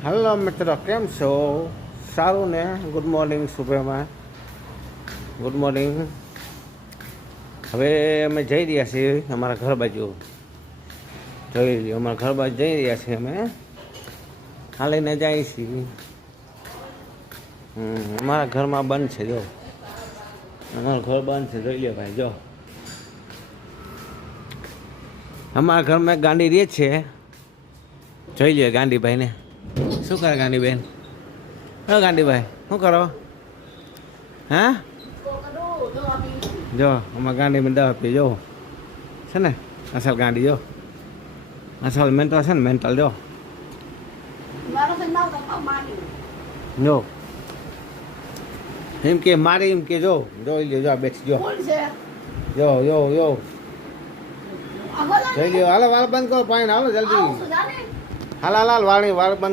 Hello મિત્રો, કેમ છો? સારું ને? ગુડ મોર્નિંગ સુબહમાં. Good morning. હવે અમે જઈ રહ્યા છીએ અમારા ઘર બાજુ. જોઈ લો, અમારા ઘર બાજુ જઈ રહ્યા છીએ અમે. હાલીને જાય છીએ. અમારા ઘરમાં બંધ છે. જો અમારું ઘર બંધ છે. જોઈ લો ભાઈ, જો અમારા ઘરમાં એક ગાંડી રહે છે. જોઈ લો ગાંડીભાઈને. શું કરે ગાંડીબેન? હા ગાંડીભાઈ, શું કરો? હા, જો અમારા ગાંડીમાં દવા પી. જો છે ને અસલ ગાંડી. જો અસલ મેન્ટલ છે ને, મેન્ટલ. જો જો એમ કે મારી એમ કે જો જોઈ લ્યો. જો બેઠી જો જો જો જો જોઈ લ્યો. હાલો વાળ બંધ કરો, પાણી હાલો જલ્દી. હાલ હાલ હાલ વાળ બંધ.